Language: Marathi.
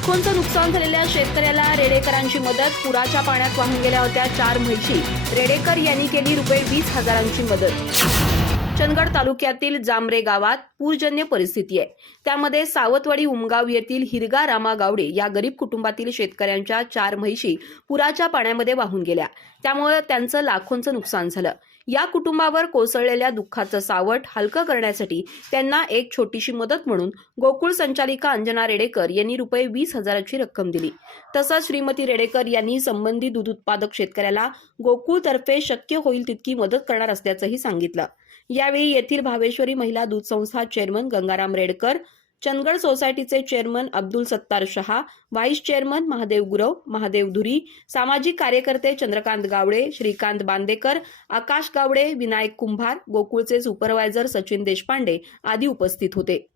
लाखोंचं नुकसान झालेल्या शेतकऱ्याला रेडेकरांची मदत. पुराच्या पाण्यात वाहून गेल्या होत्या 4 म्हैशी. रेडेकर यांनी केली रुपये 20,000ची मदत. चंदगड तालुक्यातील जांभरे गावात पूरजन्य परिस्थिती आहे. त्यामध्ये सावतवाडी उमगाव येथील हिरगा रामा गावडे या गरीब कुटुंबातील शेतकऱ्यांच्या 4 म्हैशी पुराच्या पाण्यामध्ये वाहून गेल्या. त्यामुळे त्यांचं लाखोंचं नुकसान झालं. या कुटुंबावर कोसळलेल्या दुःखाचं सावट हलकं करण्यासाठी त्यांना एक छोटीशी मदत म्हणून गोकुळ संचालिका अंजना रेडेकर यांनी रुपये 20,000ची रक्कम दिली. तसंच श्रीमती रेडेकर यांनी संबंधित दूध उत्पादक शेतकऱ्याला गोकुळतर्फे शक्य होईल तितकी मदत करणार असल्याचंही सांगितलं. यावेळी येथील भावेश्वरी महिला दूध संस्था चेअरमन गंगाराम रेडकर, चंदगड सोसायटीचे chairman Abdul Sattar Shah, vice chairman Mahadev Gurav, Mahadev Dhuri, सामाजिक कार्यकर्ते चंद्रकांत गावडे, श्रीकांत बांदेकर, आकाश गावडे, विनायक कुंभार, गोकुळचे सुपरवायझर सचिन देशपांडे आदी उपस्थित होते.